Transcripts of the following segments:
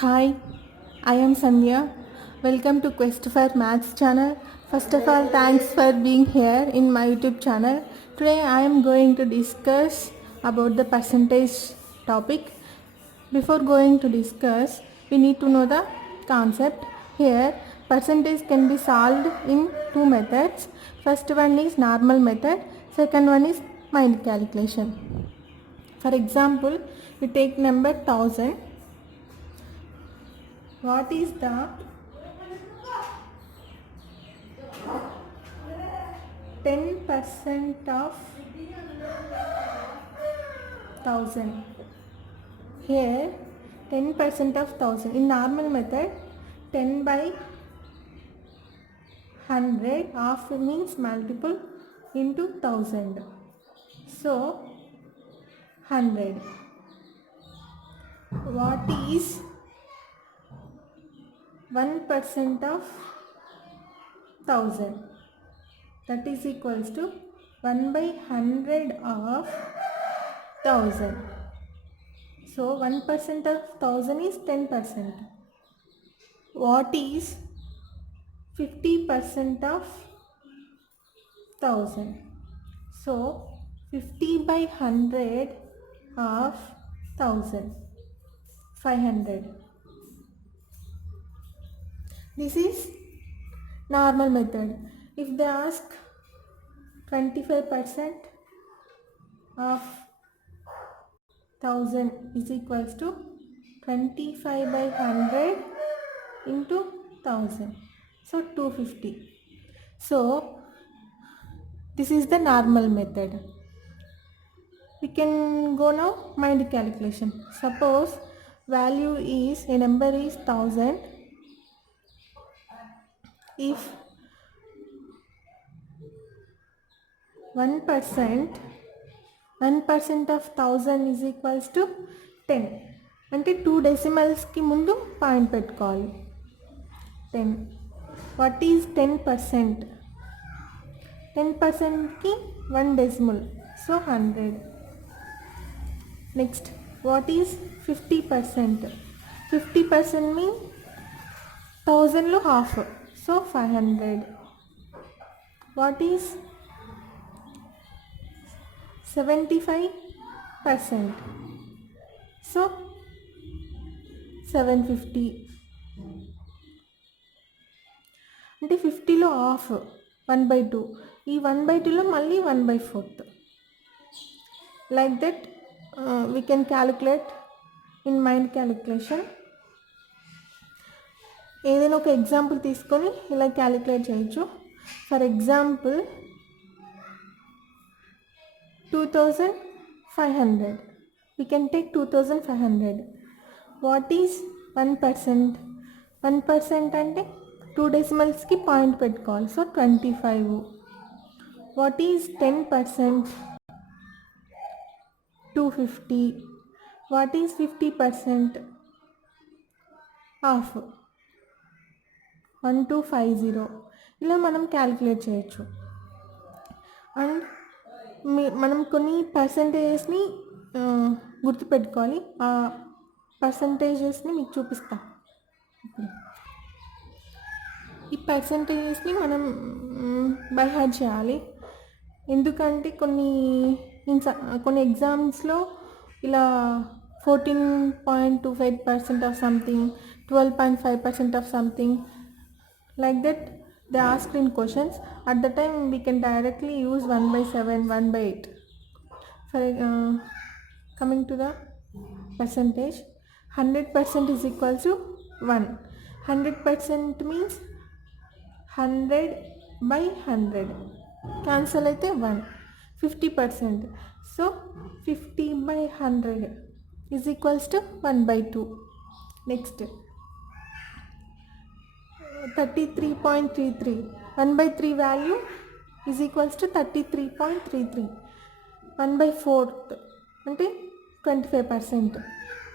Hi, I am Sanya. Welcome to Quest for Maths channel. First of all, thanks for being here in my YouTube channel. Today I am going to discuss about the percentage topic. Before going to discuss, we need to know the concept. Here, percentage can be solved in two methods. First one is normal method. Second one is mind calculation. For example, we take number 1000. What is the 10% of 1000? Here 10% of 1000 in normal method, 10 by 100 half means multiple into 1000, so 100. What is 1% of 1000? That is equals to 1 by 100 of 1000. So 1% of 1000 is 10%. What is 50% of 1000? So 50 by 100 of 1000, 500. This is normal method. If they ask 25% of 1000 is equals to 25 by 100 into 1000, so 250. So this is the normal method. We can go now mind calculation. Suppose value is, a number is 1000. If 1% of 1000 is equals to 10, అంటే 2 decimals కి ముందు point పెట్టుకోవాలి. 10. What is 10%? 10% కి 1 decimal, so 100. Next, what is 50%? 50% means 1000 లో half, so 500. What is 75%? So 750. అంటే 50లో half 1/2. ఈ 1/2లో మళ్ళీ 1/4. Like that we can calculate in mind calculation. ఏదైనా ఒక ఎగ్జాంపుల్ తీసుకొని ఇలా క్యాలిక్యులేట్ చేయొచ్చు. For example 2500. We can take 2500. What is 1%? 1% అంటే 2 decimals కి పాయింట్ పెట్టుకోవాలి, so 25. What is 10%? 250. What is 50%? Half 1250. ఇలా మనం క్యాలిక్యులేట్ చేయొచ్చు. అండ్ మనం కొన్ని పర్సంటేజెస్ని గుర్తుపెట్టుకోవాలి. ఆ పర్సంటేజెస్ని మీకు చూపిస్తా. ఈ పర్సంటేజెస్ని మనం బై హార్ట్ చేయాలి. ఎందుకంటే కొన్ని ఎగ్జామ్స్లో ఇలా 14.25% of something, 12.5% of something, like that they asked in questions. At the time we can directly use 1/7, 1/8. For coming to the percentage, 100% is equal to 1. 100% means 100 by 100. Cancel అయితే 1. 50%. So 50 by 100 is equals to 1/2. Next, 33.33. 1/3 value is equals to 33.33. 1/4 అంటే 25%.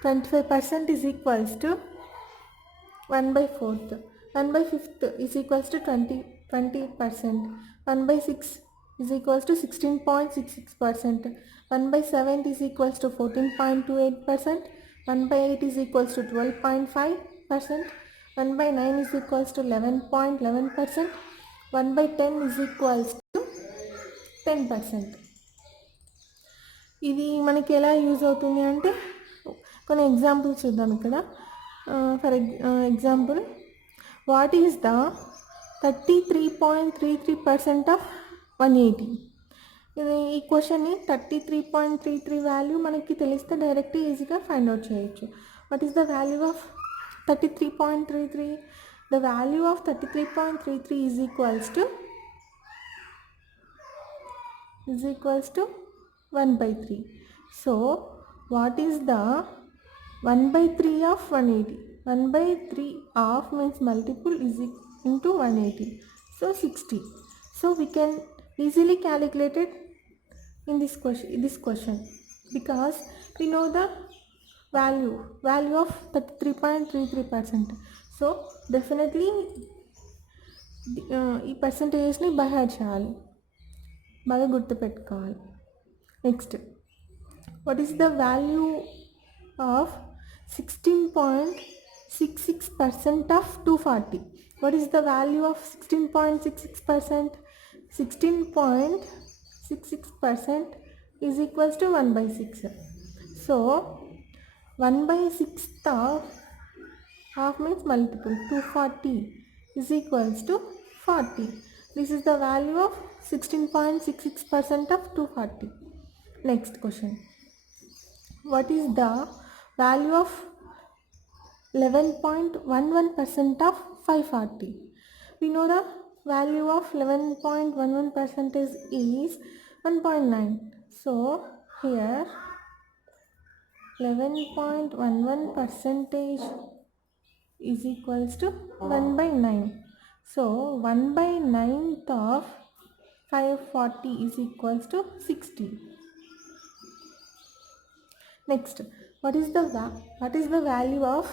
25% is equals to 1/4. 1/5 is equals to 20%. 1/6 is equals to 16.66%. 1/7 is equals to 14.28%. 1 by 8 is equals to 12.5%. 1 by 9 is equals to 11.11%. 1 by 10 is equals to 10%. ఇది మనకి ఎలా use అవుతుంది అంటే కొన్ని examples చూద్దాం ఇక్కడ. For example, what is the 33.33% of 180? ఇది ఈ క్వశ్చన్ని 33.33 వాల్యూ మనకి తెలిస్తే డైరెక్ట్ ఈజీగా ఫైండ్ అవుట్ చేయొచ్చు. What is the value of 33.33? The value of 33.33 is equals to 1 by 3. So what is the 1 by 3 of 180? 1 by 3 of means multiple is into 180, so 60. So we can easily calculate it in this question because we know the value of 33.33%. so definitely ఈ పర్సంటేజ్ని by heart చేయాలి, బాగా గుర్తుపెట్టుకోవాలి. Next, what is the value of 16.66% of 240? What is the value of 16.66%? 16.66% is equals to 1 by 6. So 1 by 6th of means multiple, 240 is equals to 40. This is the value of 16.66% of 240. Next question, what is the value of 11.11% of 540? We know the value of 11.11% is 1.9. so here 11.11% is equals to 1 by 9. so 1 by 9th of 540 is equals to 60. Next, what is the value of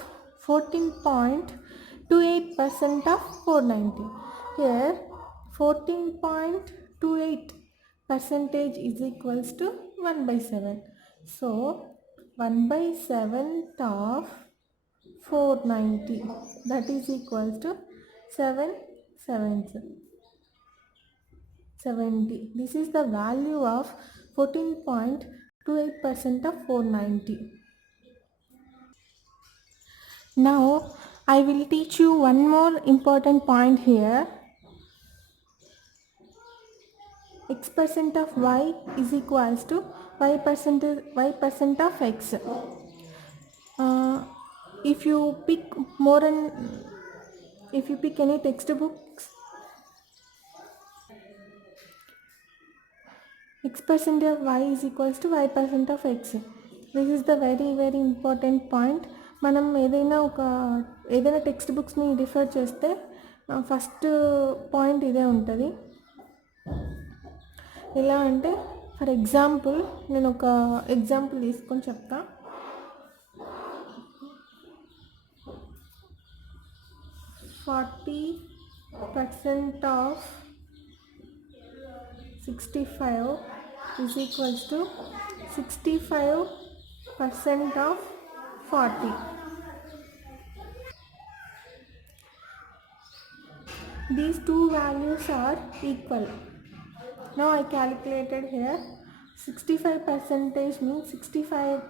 14.28% of 490? Here 14.28% is equals to 1 by 7. so 1 by 7th of 490, that is equals to 7 sevens 70. This is the value of 14.28% of 490. Now I will teach you one more important point here. X% of y is equals to y% of x. If you pick any textbooks, x% of y is equals to y% of x. This is the very important point. మనం ఏదైనా text బుక్స్ని refer చేస్తే first point ఇదే ఉంటుంది. ఎలా అంటే, for example నేను ఒక example తీసుకొని చెప్తా. %% of 65 is equals to 65% of 40. These two values are equal. Now I calculated here 65% means 65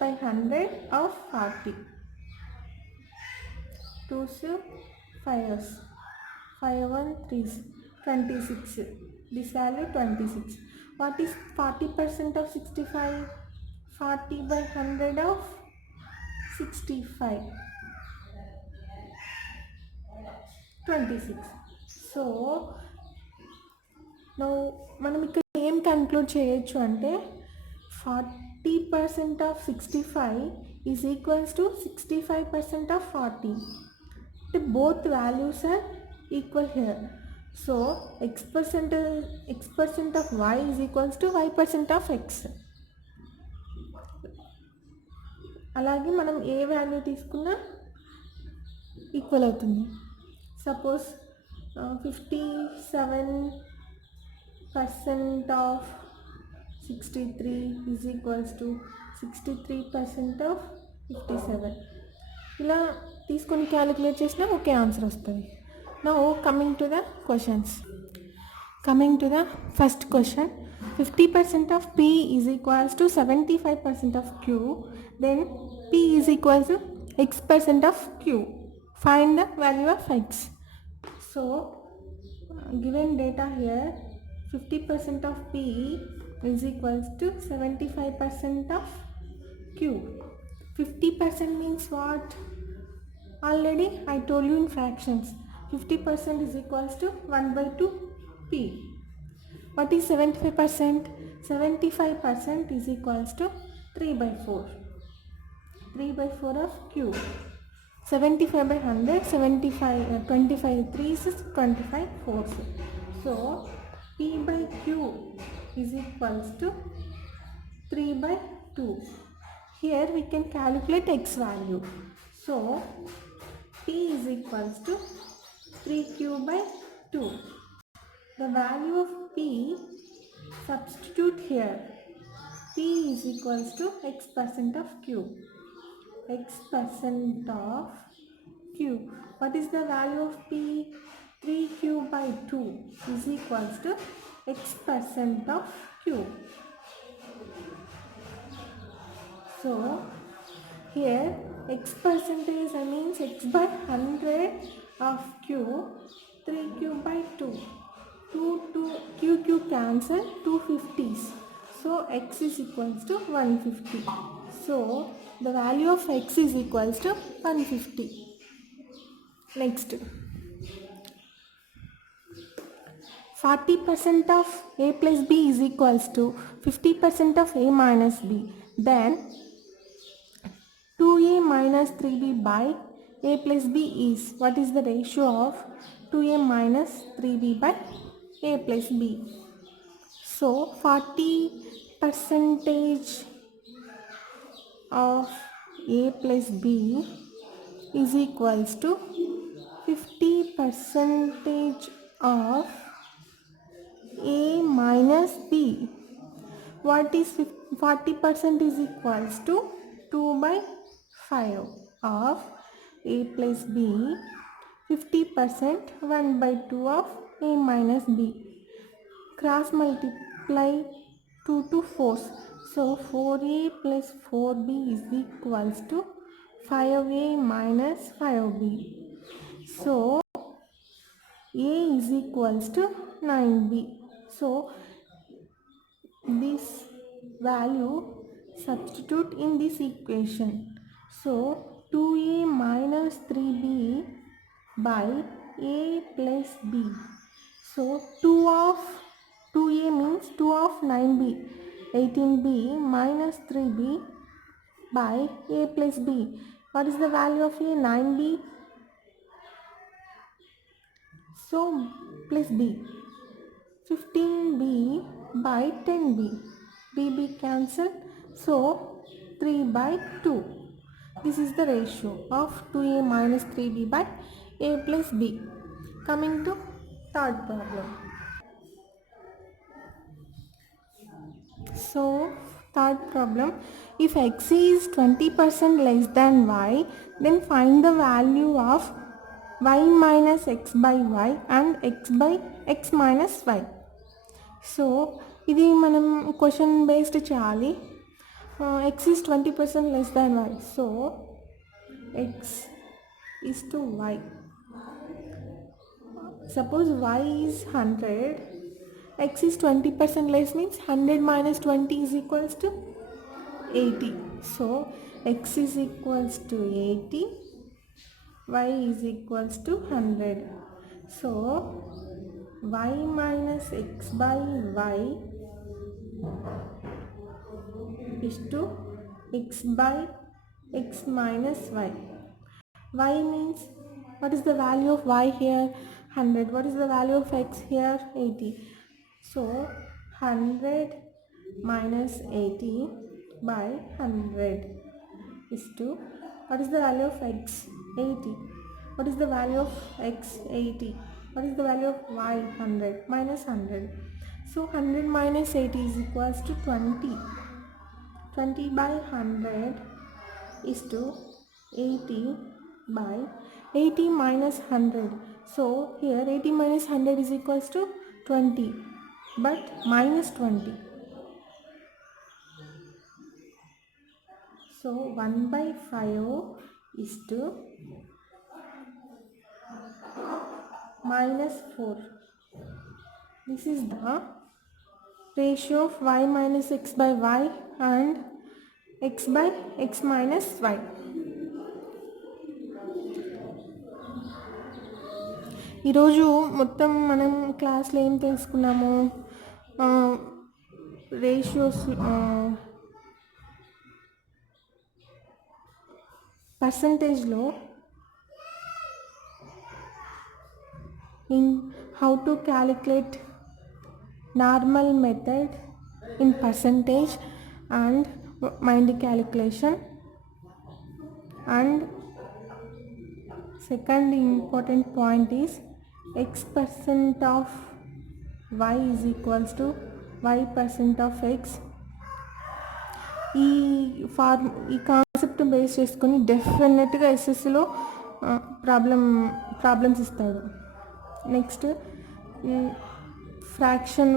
by 100 of 40. 2s 5s 5 1 3s 26. This value 26. What is 40% of 65? 40 by 100 of 65, 26. So మనం ఇక్కడ ఏం conclude చేయొచ్చు అంటే 40% of 65 is equals to 65% of 40. అంటే both values are equal here. So x% of y is equals to y% of x. అలాగే మనం ఏ value తీసుకున్నా ఈక్వల్ అవుతుంది. Suppose 57% of 63 is equals to 63% of 57 ఇలా తీసుకొని క్యాలిక్యులేట్ చేసినా ఒకే ఆన్సర్ వస్తుంది. Now coming to the questions. Coming to the first question, 50% of P is equals to 75% of Q, then P is equals to X% of Q. Find the value of X. So, given data here, 50% of P is equals to 75% of Q. 50% means what? Already I told you in fractions. 50% is equals to 1 by 2 P. What is 75%? 75% is equals to 3 by 4. 3 by 4 of Q. 75 by 100, 25 3s is 25 4s. So, P by Q is equals to 3 by 2. Here we can calculate X value. So, P is equals to 3Q by 2. The value of P, substitute here. P is equals to X% of Q. X% of Q. What is the value of P? 3Q by 2 is equals to X% of Q. So, here X percentage means X by 100 of Q, 3Q by 2. 2 cancel, 2 50s. So, X is equals to 150. So, the value of X is equals to 150. Next, 40% of A plus B is equals to 50% of A minus B. Then, 2A minus 3B by A plus B is, what is the ratio of 2A minus 3B by A plus B? So, 40% of A plus B is equals to 50% of A minus B. What is 40% is equals to 2 by 5 of A plus B. 50% 1 by 2 of A minus B. Cross multiply 2 to 4. So 4A plus 4B is equals to 5A minus 5B. So A is equals to 9B. So this value substitute in this equation. So 2A minus 3B by A plus B. So 2A means 2 of 9B, 18B minus 3B by A plus B. What is the value of A? 9B. So plus B. 15B by 10B. BB cancel. So 3 by 2. This is the ratio of 2A minus 3B by A plus B. Coming to third problem. So, third problem, if X is 20% less than Y, then find the value of Y minus X by Y and X by X minus Y. So, ఇది మనం question based చేయాలి. X is 20% less than Y. So, X is to Y. Suppose Y is 100. X is 20% less means 100 minus 20 is equals to 80. So X is equals to 80, Y is equals to 100. So Y minus X by Y is to X by X minus Y. Y means, what is the value of Y here? 100. What is the value of X here? 80. So 100 minus 80 by 100 is to, what is the value of X? 80. What is the value of X? 80. What is the value of Y? 100 minus 100. So 100 minus 80 is equals to 20. 20 by 100 is to 80 by 80 minus 100. So here 80 minus 100 is equals to 20, but minus 20. So 1 by 5 is to minus 4. This is the ratio of y minus x by y and x by x minus y. ఈరోజు మొత్తం మనం క్లాస్లో ఏం తెలుసుకున్నాము? Ratios, పర్సంటేజ్లో in how to calculate normal method in percentage and mind calculation, and second important point is x% of y is equals to y% of x. ఈ concept base చేసుకొని డెఫినెట్గా ఎస్ఎస్సిలో ప్రాబ్లమ్స్ ఇస్తాడు. నెక్స్ట్ ఫ్రాక్షన్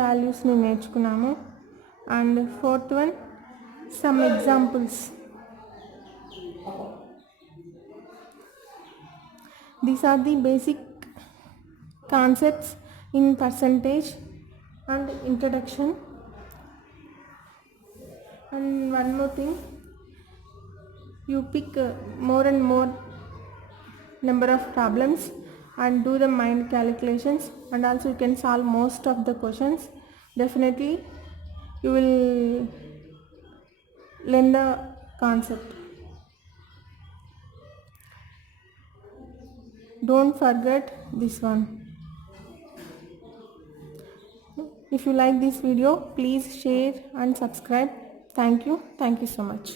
వాల్యూస్ని నేర్చుకున్నాము. And fourth one some examples. These are the basic concepts in percentage and introduction. And one more thing, you pick more and more number of problems and do the mind calculations, and also you can solve most of the questions. Definitely you will learn the concept. Don't forget this one. If you like this video, please share and subscribe. Thank you so much.